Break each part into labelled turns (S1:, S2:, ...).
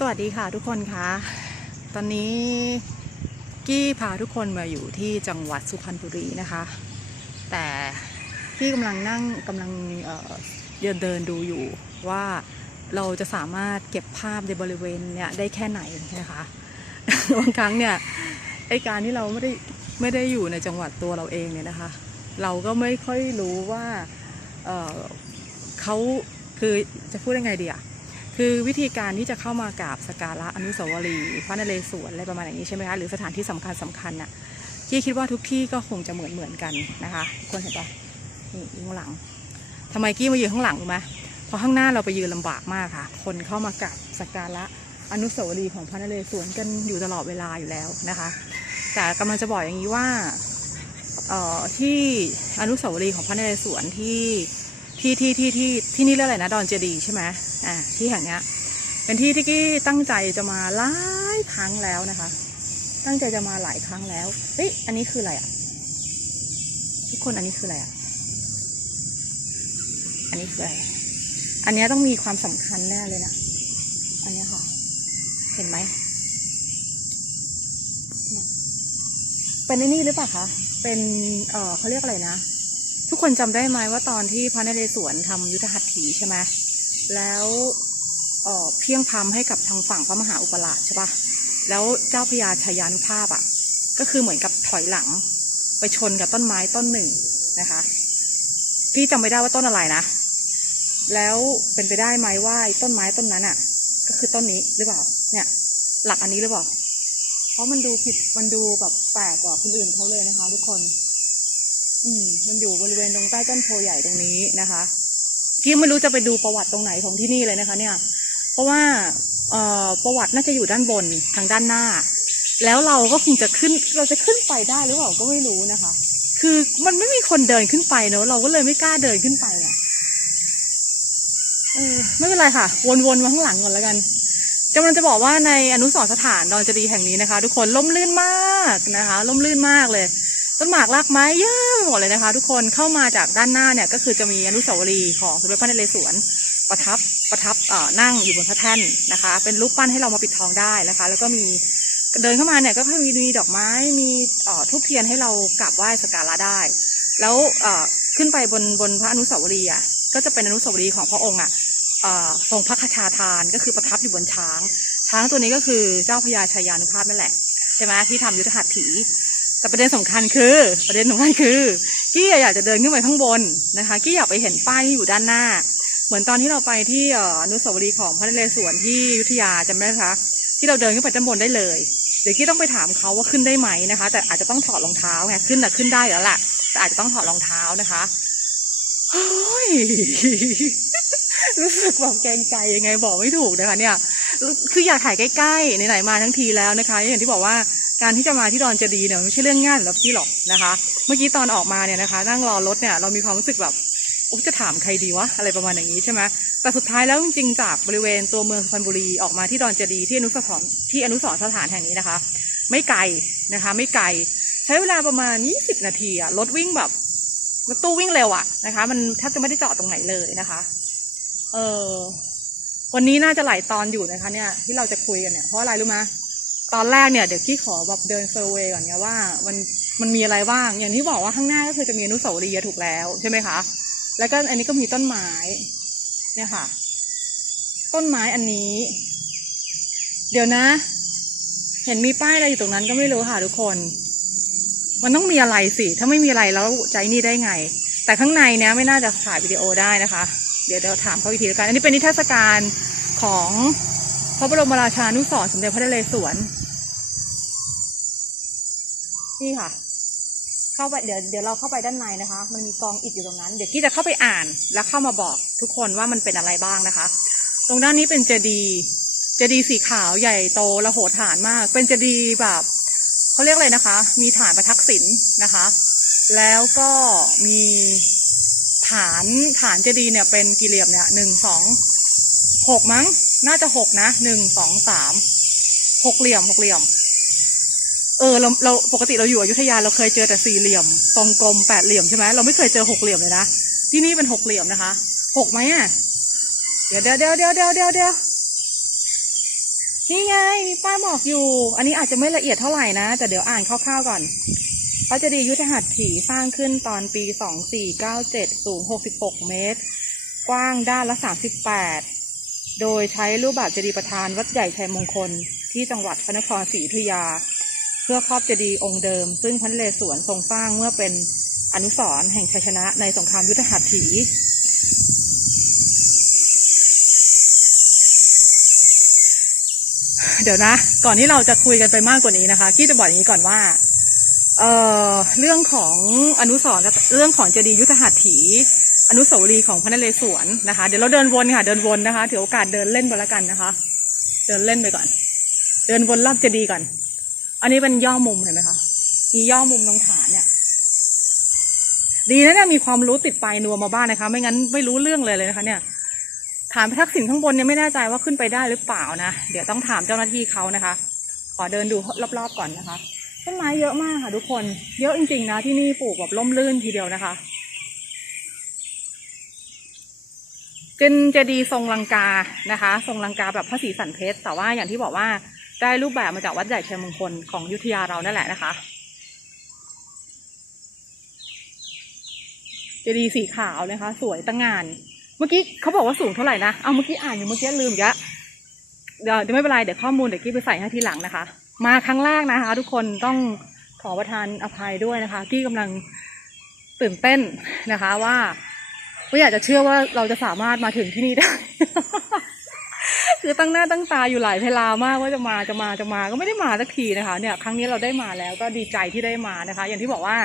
S1: สวัสดีค่ะทุกคนคะ ตอนนี้กี้พาทุกคนมาอยู่ที่จังหวัดสุพรรณบุรีนะคะ แต่พี่กำลังนั่งกำลังเดินเดินดูอยู่ว่าเราจะสามารถเก็บภาพในบริเวณเนี่ยได้แค่ไหนนะคะบางครั้งเนี่ยไอการที่เราไม่ได้ไม่ได้อยู่ในจังหวัดตัวเราเองเนี่ยนะคะ เราก็ไม่ค่อยรู้ว่าเเขาคือจะพูดยังไงดีอะ คือวิธีการที่จะเข้ามากราบสการะอนุสาวรีย์พระนเรศวรอะไรประมาณอย่างนี้ใช่ไหมคะหรือสถานที่สำคัญสำคัญน่ะพี่คิดว่าทุกที่ก็คงจะเหมือนเหมือนกันนะคะทุกคนเห็นปะนี่อยู่ข้างหลังทำไมกี้มายืนข้างหลังรู้ไหมเพราะข้างหน้าเราไปยืนลำบากมากค่ะ คนเข้ามากราบสการะอนุสาวรีย์ของพระนเรศวรกันอยู่ตลอดเวลาอยู่แล้วนะคะ แต่กำลังจะบอกอย่างนี้ว่าออที่อนุสาวรีย์ของพระนเรศวรที่ ที่ที่ที่ที่ที่นี่เรียกอะไรนะดอนเจดีใช่ไหมอ่าที่แห่งเนี้ย เป็นที่ที่กี้ตั้งใจจะมาหลายครั้งแล้วนะคะ ตั้งใจจะมาหลายครั้งแล้วเฮ้ยอันนี้คืออะไรอะทุกคนอันนี้คืออะไรอะอันนี้คืออะไรอันนี้ต้องมีความสำคัญแน่เลยนะอันนี้ค่ะ เห็นไหมเนี่ยเป็นไอ้นี่หรือเปล่าคะเป็นเอ่อเขาเรียกอะไรนะ ทุกคนจำได้ไหมว่าตอนที่พระนเรศวรทำยุทธหัตถีใช่ไหมแล้วเอ่อเพียงพำให้กับทางฝั่งพระมหาอุปราชใช่ปะแล้วเจ้าพญาชายานุภาพอะ ก็คือเหมือนกับถอยหลัง ไปชนกับต้นไม้ต้นหนึ่งนะคะพี่จำไม่ได้ว่าต้นอะไรนะ แล้วเป็นไปได้ไหมว่าต้นไม้ต้นนั้นอะ ก็คือต้นนี้หรือเปล่า เนี่ย หลักอันนี้หรือเปล่า เพราะมันดูผิดมันดูแบบแปลกกว่าคนอื่นเขาเลยนะคะ ทุกคน อืม มันอยู่บริเวณตรงใต้ต้นโพใหญ่ตรงนี้นะคะพี่ไม่รู้จะไปดูประวัติตรงไหนของที่นี่เลยนะคะ เนี่ย เพราะว่าเอ่อประวัติน่าจะอยู่ด้านบนทางด้านหน้า แล้วเราก็คงจะขึ้นเราจะขึ้นไปได้หรือเปล่าก็ไม่รู้นะคะ คือมันไม่มีคนเดินขึ้นไปเนอะเราก็เลยไม่กล้าเดินขึ้นไปอะเออไม่เป็นไรค่ะ วนๆมาข้างหลังก่อนแล้วกันกำลังจะบอกว่าในอนุสรณ์สถานดอนเจดีแห่งนี้นะคะ ทุกคนล่มลื่นมากนะคะล่มลื่นมากเลย ต้นหมากรากไม้เยอะไปหมดเลยนะคะ ทุกคนเข้ามาจากด้านหน้าเนี่ยก็คือจะมีอนุสาวรีย์ของสมเด็จพระนเรศวรประทับประทับเอ่อนั่งอยู่บนพระแท่นนะคะ เป็นรูปปั้นให้เรามาปิดทองได้นะคะ แล้วก็มีเดินเข้ามาเนี่ยก็คือมีมีดอกไม้มีเอ่อทูบเทียนให้เรากราบไหว้สักการะได้ แล้วเอ่อขึ้นไปบนบนพระอนุสาวรีย์อะก็จะเป็นอนุสาวรีย์ของพระองค์อะทรงพระคชาทานก็คือประทับอยู่บนช้าง ช้างตัวนี้ก็คือเจ้าพญาชายานุภาพนั่นแหละใช่ไหมที่ทำยุทธหัตถี แต่ประเด็นสำคัญคือ ประเด็นสำคัญคือกี้อยากจะเดินขึ้นไปข้างบนนะคะกี้อยากไปเห็นป้ายที่อยู่ด้านหน้า เหมือนตอนที่เราไปที่อนุสาวรีย์ของพระนเรศวรที่ยุธยาจำได้ไหมคะที่เราเดินขึ้นไปด้านบนได้เลย เดี๋ยวกี้ต้องไปถามเขาว่าขึ้นได้ไหมนะคะ แต่อาจจะต้องถอดรองเท้าไงขึ้นน่ขึ้นได้แล้วแหละแต่อาจจะต้องถอดรองเท้านะคะเฮ้ยรู้สึกแบบเกรงใจยังไงบอกไม่ถูกนะคะเนี่ย คืออยากถ่ายใกล้ๆไหนๆมาทั้งทีแล้วนะคะ อย่างที่บอกว่า การที่จะมาที่ดอนเจดีย์เนี่ยมันไม่ใช่เรื่องง่ายสำหรับพี่หรอกนะคะ เมื่อกี้ตอนออกมาเนี่ยนะคะ นั่งรอรถเนี่ยเรามีความรู้สึกแบบอจะถามใครดีวะอะไรประมาณอย่างนี้ใช่ไหมแต่สุดท้ายแล้วจริงๆจากบริเวณตัวเมืองสุพรรณบุรีออกมาที่ดอนเจดีย์ที่อนุสรณ์ที่อนุสรณ์สถานแห่งนี้นะคะ ไม่ไกลนะคะ ไม่ไกล ใช้เวลาประมาณ 20 นาทีอะรถวิ่งแบบรถตู้วิ่งเร็วอะนะคะ มันแทบจะไม่ได้จอดตรงไหนเลยนะคะเออวันนี้น่าจะหลายตอนอยู่นะคะ เนี่ยที่เราจะคุยกันเนี่ยเพราะอะไรรู้ไหม ตอนแรกเนี่ยเดี๋ยวกี้ขอแบบเดินเซอร์เวย์ก่อนเนี่ยว่ามันมันมีอะไรบ้าง อย่างที่บอกว่าข้างหน้าก็คือจะมีอนุสาวรีย์ถูกแล้วใช่ไหมคะ แล้วก็อันนี้ก็มีต้นไม้ เนี่ยค่ะ ต้นไม้อันนี้ เดี๋ยวนะ เห็นมีป้ายอะไรอยู่ตรงนั้นก็ไม่รู้ค่ะทุกคน มันต้องมีอะไรสิ ถ้าไม่มีอะไรแล้วใจนี่ได้ไง แต่ข้างในเนี้ยไม่น่าจะถ่ายวิดีโอได้นะคะ เดี๋ยวเดี๋ยวถามเขาอีกทีแล้วกัน อันนี้เป็นนิทรรศการของพระบรมราชานุสรสมเด็จพระนเรศวร นี่ค่ะ เข้าไปเดี๋ยวเดี๋ยวเราเข้าไปด้านในนะคะ มันมีกองอิฐอยู่ตรงนั้น เดี๋ยวกี้จะเข้าไปอ่านแล้วเข้ามาบอกทุกคนว่ามันเป็นอะไรบ้างนะคะ ตรงด้านนี้เป็นเจดีย์เจดีย์สีขาวใหญ่โตและโหฐานมาก เป็นเจดีย์แบบเขาเรียกอะไรนะคะ มีฐานประทักษิณนะคะ แล้วก็มีฐานฐานเจดีย์เนี่ยเป็นกี่เหลี่ยมเนี่ยหนึ่งสองหกมั้ง น่าจะหกนะหนึ่งสองสามหกเหลี่ยมหกเหลี่ยม เออเราเราปกติเราอยู่อยุธยาเราเคยเจอแต่สี่เหลี่ยมตรงกลมแปดเหลี่ยมใช่ไหมเราไม่เคยเจอหกเหลี่ยมเลยนะที่นี่เป็นหกเหลี่ยมนะคะหกไหมอะเดี๋ยวเดี๋ยวเดี๋ยวเดี๋ยวเดี๋ยวเดี๋ยวเดี๋ยวนี่ไงมีป้ายบอกอยู่ อันนี้อาจจะไม่ละเอียดเท่าไหร่นะแต่เดี๋ยวอ่านคร่าวๆก่อนพระเจดีย์ยุทธหัตถีสร้างขึ้นตอนปี2497สูง66เมตร กว้างด้านละ38โดยใช้รูปแบบเจดีย์ประธานวัดใหญ่ชัยมงคลที่จังหวัดพระนครศรีอยุธยา เพื่อครอบเจดีย์องค์เดิม ซึ่งพระนเรศวรทรงสร้างเมื่อเป็นอนุสรณ์แห่งชัยชนะในสงครามยุทธหัตถีเดี๋ยวนะ ก่อนที่เราจะคุยกันไปมากกว่านี้นะคะกี้จะบอกอย่างนี้ก่อนว่าเอ่อเรื่องของอนุสรณ์เรื่องของเจดีย์ยุทธหัตถี อนุสาวรีย์ของพระนเรศวรนะคะ เดี๋ยวเราเดินวนค่ะ เดินวนนะคะถือโอกาสเดินเล่นไปแล้วกันนะคะ เดินเล่นไปก่อน เดินวนรอบเจดีย์ก่อน อันนี้เป็นย่อมุมเห็นไหมคะมีย่อมุมตรงฐานเนี่ย ดีนะเนี่ยมีความรู้ติดปลายนัวมาบ้างนะคะ ไม่งั้นไม่รู้เรื่องเลยเลยนะคะ เนี่ยฐานพระทักษิณข้างบนเนี่ยไม่แน่ใจว่าขึ้นไปได้หรือเปล่านะ เดี๋ยวต้องถามเจ้าหน้าที่เขานะคะ ขอเดินดูรอบๆก่อนนะคะ ต้นไม้เยอะมากค่ะทุกคน เยอะจริงๆนะที่นี่ปลูกแบบล่มลื่นทีเดียวนะคะเป็นเจดีย์ทรงลังกานะคะ ทรงลังกาแบบพระศรีสันเพชรแต่ว่าอย่างที่บอกว่า ได้รูปแบบมาจากวัดใหญ่ชัยมงคลของยุทธยาเรานั่นแหละนะคะเจดีย์สีขาวนะคะ สวยตั้งงาน เมื่อกี้เขาบอกว่าสูงเท่าไหร่นะเอาเมื่อกี้อ่านอยู่เมื่อกี้ลืมอีกแล้วเดี๋ยวเดี๋ยวไม่เป็นไรเดี๋ยวข้อมูลเดี๋ยวกี้ไปใส่ให้ทีหลังนะคะ มาครั้งแรกนะคะ ทุกคนต้องขอประทานอภัยด้วยนะคะ ที่กำลังตื่นเต้นนะคะว่าไม่อยากจะเชื่อว่าเราจะสามารถมาถึงที่นี่ได้ คือตั้งหน้าตั้งตาอยู่หลายเวลามากว่าจะมาจะมาจะมาก็ไม่ได้มาสักทีนะคะ เนี่ยครั้งนี้เราได้มาแล้วก็ดีใจที่ได้มานะคะ อย่างที่บอกว่า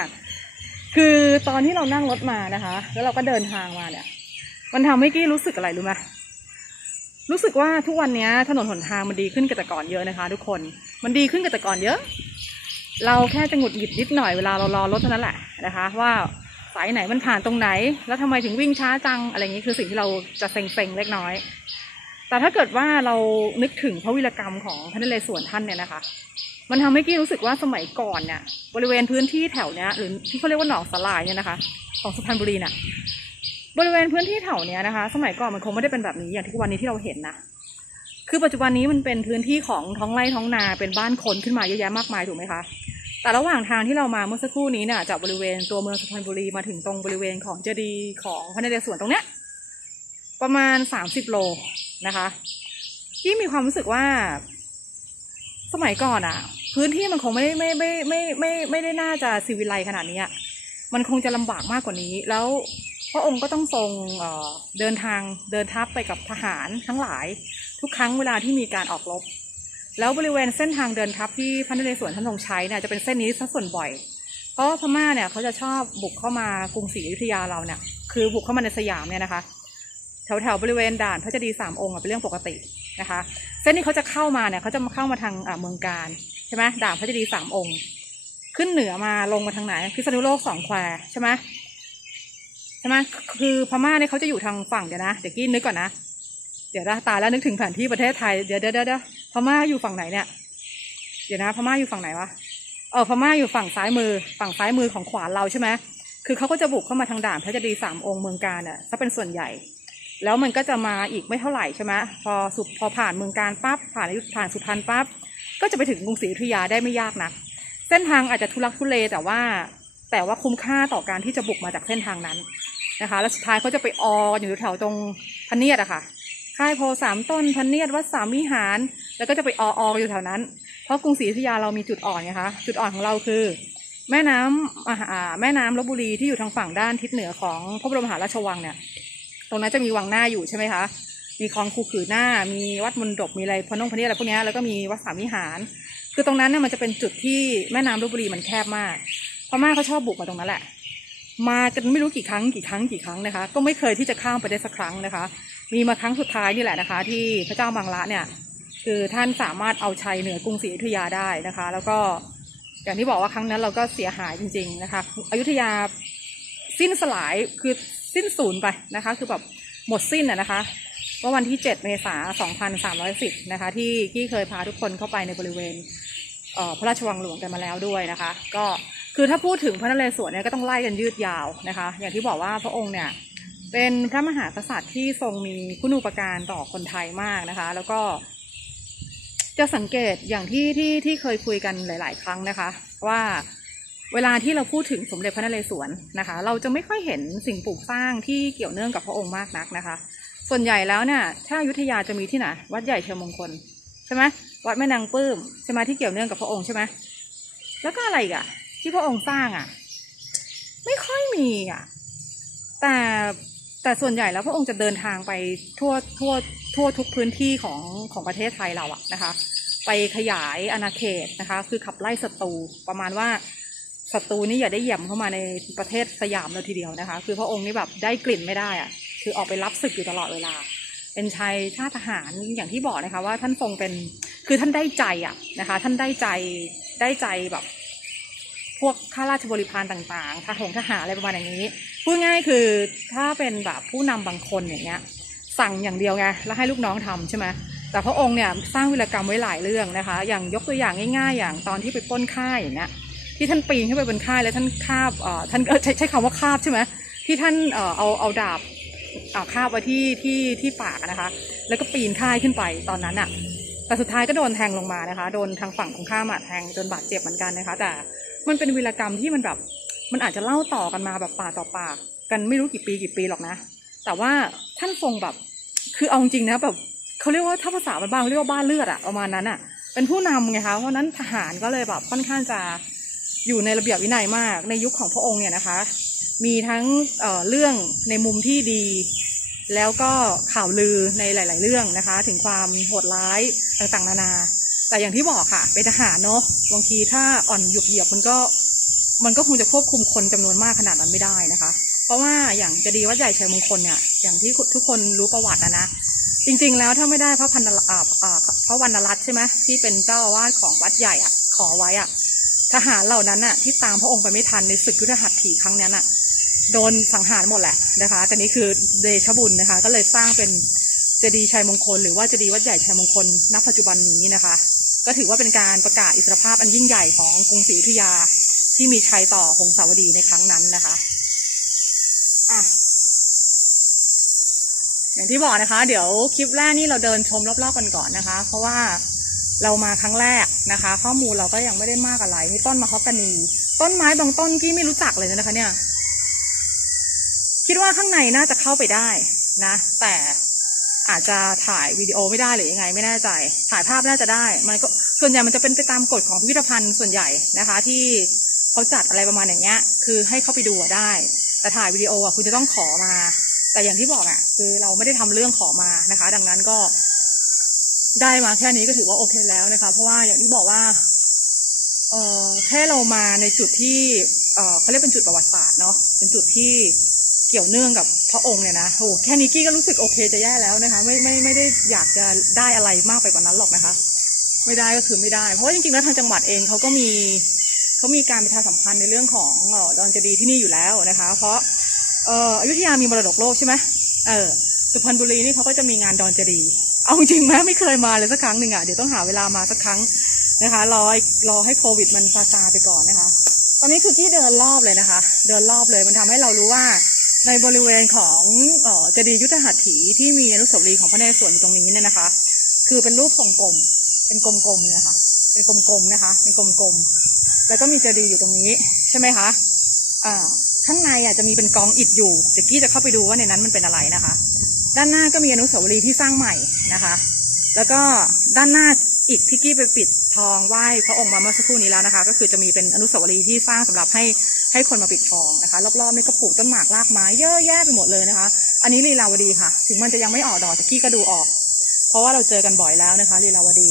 S1: คือตอนที่เรานั่งรถมานะคะ แล้วเราก็เดินทางมาเนี่ย มันทำให้กี้รู้สึกอะไรรู้ไหมรู้สึกว่าทุกวันนี้ถนนหนทางมันดีขึ้นกับแต่ก่อนเยอะนะคะ ทุกคนมันดีขึ้นกับแต่ก่อนเยอะ เราแค่จะหงุดหงิดนิดหน่อยเวลาเรารอรถเท่านั้นแหละนะคะ ว่าสายไหนมันผ่านตรงไหน แล้วทำไมถึงวิ่งช้าจังอะไรอย่างนี้คือสิ่งที่เราจะเซ็งๆเล็กน้อย แต่ถ้าเกิดว่าเรานึกถึงพระวิรกรรมของพระนเรศวรท่านเนี่ยนะคะ มันทำให้กี้รู้สึกว่าสมัยก่อนเนี่ยบริเวณพื้นที่แถวเนี้ยหรือที่เขาเรียกว่าหนองสลายเนี่ยนะคะ ของสุพรรณบุรีน่ะบริเวณพื้นที่แถวเนี้ยนะคะ สมัยก่อนมันคงไม่ได้เป็นแบบนี้อย่างที่วันนี้ที่เราเห็นนะคือปัจจุบันนี้มันเป็นพื้นที่ของท้องไร่ท้องนาเป็นบ้านคนขึ้นมาเยอะแยะมากมายถูกไหมคะแต่ระหว่างทางที่เรามาเมื่อสักครู่นี้เนี่ยจากบริเวณตัวเมืองสุพรรณบุรีมาถึงตรงบริเวณของเจดีย์ของพระนเรศวรตรงเนี้ยประมาณสามสิบโล นะคะที่มีความรู้สึกว่า สมัยก่อนอะพื้นที่มันคงไม่ได้ไม่ไม่ไม่ไม่ไม่ได้น่าจะซีวิไลขนาดนี้อะมันคงจะลำบากมากกว่านี้ แล้วพระองค์ก็ต้องทรงเดินทางเดินทัพไปกับทหารทั้งหลาย ทุกครั้งเวลาที่มีการออกรบ แล้วบริเวณเส้นทางเดินทัพที่พระนเรศวรท่านทรงใช้เนี่ยจะเป็นเส้นนี้ซะส่วนบ่อย เพราะพม่าเนี่ยเขาจะชอบบุกเข้ามากรุงศรีอยุธยาเราเนี่ยคือบุกเข้ามาในสยามเนี่ยนะคะ แถวแถวๆบริเวณด่านพระเจดีย์สามองค์เป็นเรื่องปกตินะคะ เส้นที่เขาจะเข้ามาเนี่ยเขาจะมาเข้ามาทางเมืองการใช่ไหมด่านพระเจดีย์สามองค์ ขึ้นเหนือมาลงมาทางไหนพิษณุโลกสองแควใช่ไหมใช่ไหมคือพม่าเนี่ยเขาจะอยู่ทางฝั่งเดี๋ยวนะเดี๋ยวกี้นึกก่อนนะเดี๋ยวนะตายแล้วนึกถึงแผนที่ประเทศไทยเดี๋ยวเดี๋ยวเดี๋ยวเดี๋ยวพม่าอยู่ฝั่งไหนเนี่ย เดี๋ยวนะ พม่าอยู่ฝั่งไหนวะเออพม่าอยู่ฝั่งซ้ายมือฝั่งซ้ายมือของขวานเราใช่ไหมคือเขาก็จะบุกเข้ามาทางด่านพระเจดีย์สามองค์เมืองการอะถ้าเป็นส่วนใหญ่ แล้วมันก็จะมาอีกไม่เท่าไหร่ใช่ไหมพอสุพอผ่านเมืองการปั๊บผ่านอยุผ่านสุพรรณปั๊บก็จะไปถึงกรุงศรีอยุธยาได้ไม่ยากนัก เส้นทางอาจจะทุลักทุเลแต่ว่าแต่ว่าคุ้มค่าต่อการที่จะบุกมาจากเส้นทางนั้นนะคะ แล้วสุดท้ายเขาจะไปอออยู่แถวตรงพเนียดอะค่ะค่ายโพสามต้นพเนียดวัดสามวิหาร แล้วก็จะไปออออยู่แถวนั้น เพราะกรุงศรีอยุธยาเรามีจุดอ่อนไงคะจุดอ่อนของเราคือ แม่น้ำอ่าแม่น้ำลบบุรีที่อยู่ทางฝั่งด้านทิศเหนือของพระบรมหาราชวังเนี่ย ตรงนั้นจะมีวังหน้าอยู่ใช่ไหมคะ มีคลองคูขือหน้า มีวัดมนดบมีอะไรพนงพเนียอะไรพวกนี้แล้วก็มีวัดสามวิหาร คือตรงนั้นเนี่ยมันจะเป็นจุดที่แม่น้ำลบบุรีมันแคบมากพม่าเขาชอบบุกมาตรงนั้นแหละ มากันไม่รู้กี่ครั้งกี่ครั้งกี่ครั้งนะคะ ก็ไม่เคยที่จะข้ามไปได้สักครั้งนะคะ มีมาครั้งสุดท้ายนี่แหละนะคะ ที่พระเจ้าบางละเนี่ย คือท่านสามารถเอาชัยเหนือกรุงศรีอยุธยาได้นะคะ แล้วก็อย่างที่บอกว่าครั้งนั้นเราก็เสียหายจริง ๆนะคะ อยุธยาสิ้นสลายคือ สิ้นสูญไปนะคะ คือแบบหมดสิ้นอะนะคะเมื่อวันที่ 7 เมษายน 2310 นะคะ ที่กี้เคยพาทุกคนเข้าไปในบริเวณเพระราชวังหลวงกันมาแล้วด้วยนะคะ ก็คือถ้าพูดถึงพระนเรศวรเนี่ยก็ต้องไล่กันยืดยาวนะคะ อย่างที่บอกว่าพระองค์เนี่ยเป็นพระมหากษัตริย์ที่ทรงมีคุณูปการต่อคนไทยมากนะคะ แล้วก็ จะสังเกตอย่างที่ที่ที่เคยคุยกันหลาย ๆ ครั้งนะคะ ว่า เวลาที่เราพูดถึงสมเด็จพระนเรศวรนะคะ เราจะไม่ค่อยเห็นสิ่งปลูกสร้างที่เกี่ยวเนื่องกับพระองค์มากนักนะคะ ส่วนใหญ่แล้วเนี่ยถ้าอยุธยาจะมีที่ไหนวัดใหญ่เชียงมงคลใช่ไหมวัดแม่นางปลื้มใช่ไหมที่เกี่ยวเนื่องกับพระองค์ใช่ไหมแล้วก็อะไรอีกอะที่พระองค์สร้างอะ ไม่ค่อยมีอะ แต่แต่ส่วนใหญ่แล้วพระองค์จะเดินทางไปทั่วทั่วทั่วทุกพื้นที่ของของประเทศไทยเราอะนะคะ ไปขยายอาณาเขตนะคะ คือขับไล่ศัตรูประมาณว่า ศัตรูนี่อย่าได้เหยี่ยมเข้ามาในประเทศสยามเลยทีเดียวนะคะ คือพระองค์นี่แบบได้กลิ่นไม่ได้อะคือออกไปรับศึกอยู่ตลอดเวลา เป็นชายชาติทหารอย่างที่บอกนะคะ ว่าท่านทรงเป็นคือท่านได้ใจอะนะคะ ท่านได้ใจได้ใจแบบ พวกข้าราชบริพารต่างๆทหารทหารอะไรประมาณอย่างนี้พูดง่ายคือถ้าเป็นแบบผู้นำบางคนอย่างเงี้ย สั่งอย่างเดียวไงแล้วให้ลูกน้องทำใช่ไหมแต่พระองค์เนี่ยสร้างวิรกรรมไว้หลายเรื่องนะคะ อย่างยกตัวอย่างง่าย ๆ อย่างตอนที่ไปป้นค่ายอย่างเงี้ย ที่ท่านปีนขึ้นไปบนค่ายแล้วท่านคาบอ่ท่านใช้ใช้คำว่าคาบใช่ไหมที่ท่านเอ่อเอาเอาดาบอ่าคาบไว้ที่ที่ที่ปากนะคะ แล้วก็ปีนค่ายขึ้นไปตอนนั้นอะแต่สุดท้ายก็โดนแทงลงมานะคะ โดนทางฝั่งของข้ามอะแทงจนบาดเจ็บเหมือนกันนะคะ แต่มันเป็นวีรกรรมที่มันแบบมันอาจจะเล่าต่อกันมาแบบปากต่อปากกันไม่รู้กี่ปีกี่ปีหรอกนะ แต่ว่าท่านทรงแบบคือเอาจริงนะแบบเขาเรียกว่าถ้าภาษาบ้านๆเขาเรียกว่าบ้านเลือดอะประมาณนั้นอะเป็นผู้นำไงคะเพราะนั้นทหารก็เลยแบบค่อนข้างจะ อยู่ในระเบียบวินัยมาก ในยุคของพระองค์เนี่ยนะคะ มีทั้งเเรื่องในมุมที่ดี แล้วก็ข่าวลือในหลาย ๆ เรื่องนะคะ ถึงความโหดร้ายต่างๆ นานา แต่อย่างที่บอกค่ะเป็นทหารเนาะบางทีถ้าอ่อนหยุบเหยียบมันก็มันก็คงจะควบคุมคนจำนวนมากขนาดนั้นไม่ได้นะคะ เพราะว่าอย่างจะดีวัดใหญ่ชัยมงคลเนี่ยอย่างที่ทุกคนรู้ประวัตินะนะจริง ๆ แล้วถ้าไม่ได้พระพันธะอ่าอ่าพระวรรณรัตน์ใช่ไหมที่เป็นเจ้าอาวาสของวัดใหญ่อะขอไว้อะ ทหารเหล่านั้นอะ ที่ตามพระองค์ไปไม่ทันในศึกยุทธหัตถีครั้งนั้นอะ โดนสังหารหมดแหละนะคะแต่นี้คือเดชบุญนะคะ ก็เลยสร้างเป็นเจดีย์ชัยมงคล หรือว่าเจดีย์วัดใหญ่ชัยมงคลณปัจจุบันนี้นะคะ ก็ถือว่าเป็นการประกาศอิสรภาพอันยิ่งใหญ่ของกรุงศรีอยุธยาที่มีชัยต่อหงสาวดีในครั้งนั้นนะคะอะอย่างที่บอกนะคะ เดี๋ยวคลิปแรกนี่เราเดินชมรอบๆกันก่อนนะคะ เพราะว่าเรามาครั้งแรก นะคะ ข้อมูลเราก็ยังไม่ได้มากอะไรมีต้นมะฮอกกานี ต้นไม้บางต้นที่ไม่รู้จักเลยนะคะ เนี่ย คิดว่าข้างในน่าจะเข้าไปได้นะ แต่อาจจะถ่ายวิดีโอไม่ได้หรือยังไง ไม่แน่ใจ ถ่ายภาพน่าจะได้ มันก็ส่วนใหญ่มันจะเป็นไปตามกฎของพิพิธภัณฑ์ส่วนใหญ่นะคะ ที่เขาจัดอะไรประมาณอย่างเงี้ย คือให้เข้าไปดูได้ แต่ถ่ายวิดีโออะคุณจะต้องขอมา แต่อย่างที่บอกอะ คือเราไม่ได้ทำเรื่องขอมานะคะ ดังนั้นก็ ได้มาแค่นี้ก็ถือว่าโอเคแล้วนะคะ เพราะว่าอย่างที่บอกว่าเอ่อแค่เรามาในจุดที่เอ่อเขาเรียกเป็นจุดประวัติศาสตร์เนาะเป็นจุดที่เกี่ยวเนื่องกับพระองค์เนี่ยนะโอ้แค่นี้กี้ก็รู้สึกโอเคจะแย่แล้วนะคะ ไม่ไม่ไม่ได้อยากจะได้อะไรมากไปกว่านั้นหรอกนะคะ ไม่ได้ก็คือไม่ได้ เพราะว่าจริงๆแล้วทางจังหวัดเองเขาก็มีเขามีการประชาสัมพันธ์ในเรื่องของออดอนเจดีย์ที่นี่อยู่แล้วนะคะ เพราะเอออยุธยามีมรดกโลกใช่ไหมเออสุพรรณบุรีนี่เขาก็จะมีงานดอนเจดี เอาจริงไหมไม่เคยมาเลยสักครั้งหนึ่งอะเดี๋ยวต้องหาเวลามาสักครั้งนะคะรอรอให้โควิดมันซาซาไปก่อนนะคะ ตอนนี้คือที่เดินรอบเลยนะคะ เดินรอบเลยมันทำให้เรารู้ว่า ในบริเวณของเจดีย์ยุทธหัตถีที่มีอนุสาวรีย์ของพระนเรศวรอยู่ตรงนี้เนี่ยนะคะ คือเป็นรูปทรงกลม เป็นกลมๆเลยนะคะเป็นกลมๆนะคะ เป็นกลมๆแล้วก็มีเจดีย์อยู่ตรงนี้ใช่ไหมคะอ่าข้างในอะจะมีเป็นกองอิฐอยู่เดี๋ยวกี้จะเข้าไปดูว่าในนั้นมันเป็นอะไรนะคะ ด้านหน้าก็มีอนุสาวรีย์ที่สร้างใหม่นะคะ แล้วก็ด้านหน้าอีกที่กี้ไปปิดทองไหว้พระองค์มาเมื่อสักครู่นี้แล้วนะคะ ก็คือจะมีเป็นอนุสาวรีย์ที่สร้างสำหรับให้ให้คนมาปิดทองนะคะ รอบๆนี่ก็ปลูกต้นหมากรากไม้เยอะแยะไปหมดเลยนะคะ อันนี้ลีลาวดีค่ะ ถึงมันจะยังไม่ออกดอกแต่กี้ก็ดูออก เพราะว่าเราเจอกันบ่อยแล้วนะคะลีลาวดี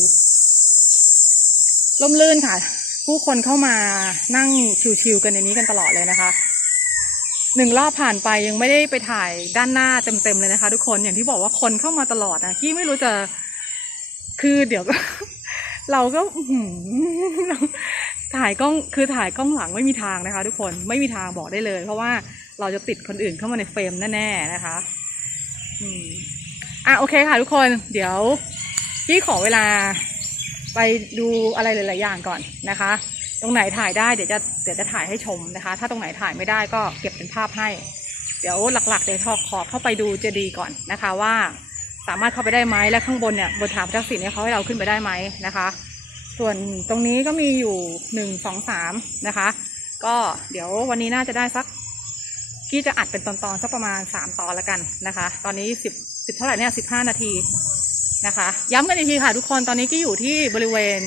S1: ล่มลื่นค่ะ ผู้คนเข้ามานั่งชิวๆกันในนี้กันตลอดเลยนะคะ หนึ่งรอบผ่านไปยังไม่ได้ไปถ่ายด้านหน้าเต็มๆเลยนะคะ ทุกคนอย่างที่บอกว่าคนเข้ามาตลอดนะกี้ไม่รู้จะ คือเดี๋ยวก็ เราก็ถ่ายกล้องคือถ่ายกล้องหลังไม่มีทางนะคะ ทุกคนไม่มีทางบอกได้เลย เพราะว่าเราจะติดคนอื่นเข้ามาในเฟรมแน่ๆนะคะ อืมอะโอเคค่ะทุกคน เดี๋ยวพี่ขอเวลาไปดูอะไรหลายๆอย่างก่อนนะคะ ตรงไหนถ่ายได้เดี๋ยวจะเดี๋ยวจะถ่ายให้ชมนะคะ ถ้าตรงไหนถ่ายไม่ได้ก็เก็บเป็นภาพให้ เดี๋ยวหลักๆเดี๋ยวขอขอเข้าไปดูเจดีย์ก่อนนะคะว่าสามารถเข้าไปได้ไหมและข้างบนเนี่ยบนฐานพระทักษิณเนี่ยเขาให้เราขึ้นไปได้ไหมนะคะ ส่วนตรงนี้ก็มีอยู่หนึ่งสองสามนะคะ ก็เดี๋ยววันนี้น่าจะได้สักกี้จะอัดเป็นตอนๆสักประมาณสามตอนละกันนะคะ ตอนนี้สิบสิบเท่าไหร่เนี่ยสิบห้านาทีนะคะ ย้ำกันอีกทีค่ะทุกคนตอนนี้กี้อยู่ที่บริเวณ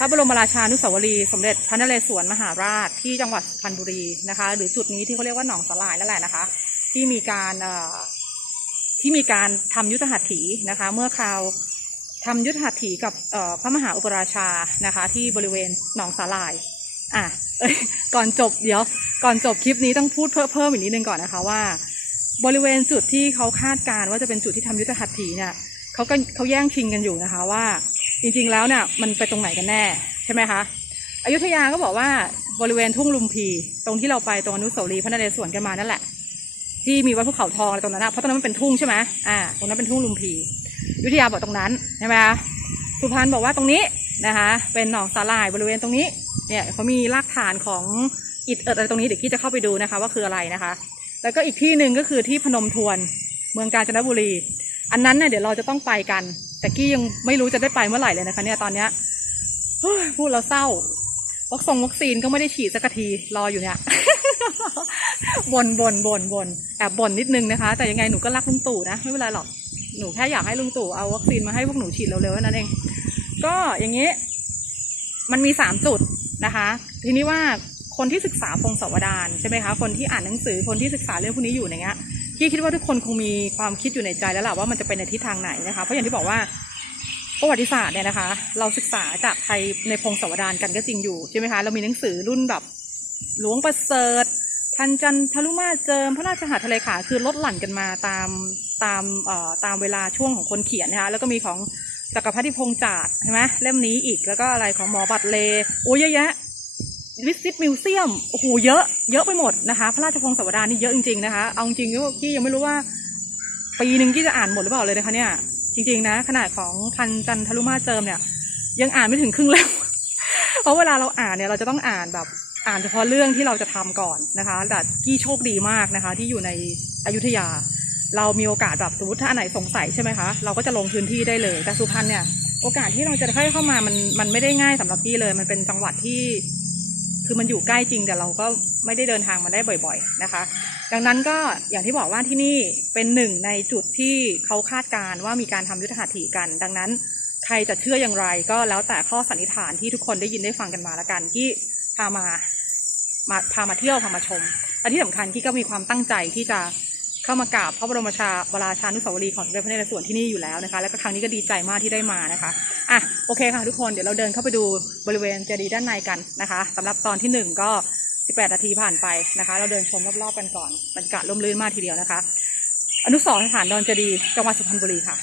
S1: พระบรมราชานุสาวรีย์สมเด็จพระนเรศวรมหาราชที่จังหวัดสุพรรณบุรีนะคะ หรือจุดนี้ที่เขาเรียกว่าหนองสลายนั่นแหละนะคะ ที่มีการที่มีการทำยุทธหัตถีนะคะ เมื่อคราวทำยุทธหัตถีกับพระมหาอุปราชานะคะ ที่บริเวณหนองสาลายอะก่อนจบเดี๋ยว ก่อนจบคลิปนี้ต้องพูดเพิ่มเพิ่มอีกนิดนึงก่อนนะคะว่า บริเวณจุดที่เขาคาดการณ์ว่าจะเป็นจุดที่ทำยุทธหัตถีเนี่ยเขาก็เขาแย่งชิงกันอยู่นะคะว่า จริงๆแล้วเนี่ยมันไปตรงไหนกันแน่ใช่ไหมคะอยุธยาก็บอกว่าบริเวณทุ่งลุมพี ตรงที่เราไปตรงอนุสาวรีย์พระนเรศวรกันมานั่นแหละที่มีวัดภูเขาทองอะไรตรงนั้นนะเพราะตรงนั้นมันเป็นทุ่งใช่ไหมอ่าตรงนั้นเป็นทุ่งลุมพีอยุธยาบอกตรงนั้นใช่ไหมคะสุพรรณบอกว่าตรงนี้นะคะเป็นหนองสาลายบริเวณตรงนี้เนี่ยเขามีรากฐานของอิฐเอิดอะไรตรงนี้เดี๋ยวกี้จะเข้าไปดูนะคะว่าคืออะไรนะคะ แล้วก็อีกที่หนึ่งก็คือที่พนมทวนเมืองกาญจนบุรี อันนั้นเนี่ยเดี๋ยวเราจะต้องไปกัน แต่กี้ยังไม่รู้จะได้ไปเมื่อไหร่เลยนะคะ เนี่ยตอนเนี้ยพูดแล้วเศร้าวัคซงวัคซีนก็ไม่ได้ฉีดสักทีรออยู่เนี่ยบ่นบ่นบ่นบ่นแอบบ่นนิดนึงนะคะ แต่ยังไงหนูก็รักลุงตู่นะไม่เป็นไรหรอกหนูแค่อยากให้ลุงตู่เอาวัคซีนมาให้พวกหนูฉีดเร็วๆแค่นั้นเอง ก็อย่างนี้ มันมีสามจุดนะคะ ทีนี้ว่าคนที่ศึกษาพงศาวดารใช่ไหมคะ คนที่อ่านหนังสือคนที่ศึกษาเรื่องพวกนี้อยู่อย่างเงี้ย พี่คิดว่าทุกคนคงมีความคิดอยู่ในใจแล้วแหละว่ามันจะเป็นในทิศทางไหนนะคะ เพราะอย่างที่บอกว่าประวัติศาสตร์เนี่ยนะคะ เราศึกษาจากไทยในพงศาวดารกันก็จริงอยู่ใช่ไหมคะเรามีหนังสือรุ่นแบบหลวงประเสริฐทันจันทรุมาเจิมพระราชหัตถเลขาคือลดหลั่นกันมาตามตามเอ่อตามเวลาช่วงของคนเขียนนะคะแล้วก็มีของจักรพรรดิพงษ์จาดใช่ไหมเล่มนี้อีกแล้วก็อะไรของหมอบัตเลโอ้เยอะแยะ วิสิตมิวเซียมโอ้โหเยอะเยอะไปหมดนะคะ พระราชพงศาวดารนี่เยอะจริงๆนะคะ เอาจริงๆกี้ยังไม่รู้ว่า ปีหนึ่งกี้จะอ่านหมดหรือเปล่าเลยนะคะเนี่ย จริงๆนะ ขนาดของทันจันทรุมาเจิมเนี่ย ยังอ่านไม่ถึงครึ่งเล่มเพราะเวลาเราอ่านเนี่ยเราจะต้องอ่านแบบอ่านเฉพาะเรื่องที่เราจะทำก่อนนะคะ แต่กี้โชคดีมากนะคะ ที่อยู่ในอยุธยา เรามีโอกาสแบบสมมติถ้าอันไหนสงสัยใช่ไหมคะเราก็จะลงพื้นที่ได้เลยแต่สุพรรณเนี่ยโอกาสที่เราจะเข้าเข้ามามันมันไม่ได้ง่ายสำหรับพี่เลย มันเป็นจังหวัดที่ คือมันอยู่ใกล้จริงแต่เราก็ไม่ได้เดินทางมาได้บ่อยๆนะคะ ดังนั้นก็อย่างที่บอกว่าที่นี่เป็นหนึ่งในจุดที่เขาคาดการณ์ว่ามีการทำยุทธหัตถีกัน ดังนั้นใครจะเชื่ออย่างไรก็แล้วแต่ข้อสันนิษฐานที่ทุกคนได้ยินได้ฟังกันมาละกันที่พามามาพามาเที่ยวพามาชมและที่สำคัญที่ก็มีความตั้งใจที่จะ เข้ามากราบพระบรมชาบราชานุสาวรีย์ของสมเด็จพระนเรศวรที่นี่อยู่แล้วนะคะแล้วก็ครั้งนี้ก็ดีใจมากที่ได้มานะคะอะโอเคค่ะทุกคนเดี๋ยวเราเดินเข้าไปดูบริเวณเจดีย์ด้านในกันนะคะสำหรับตอนที่หนึ่งก็ 18 นาทีผ่านไปนะคะ เราเดินชมรอบๆกันก่อนบรรยากาศร่มรื่นมากทีเดียวนะคะ อนุสรณ์สถานดอนเจดีย์จังหวัดสุพรรณบุรีค่ะ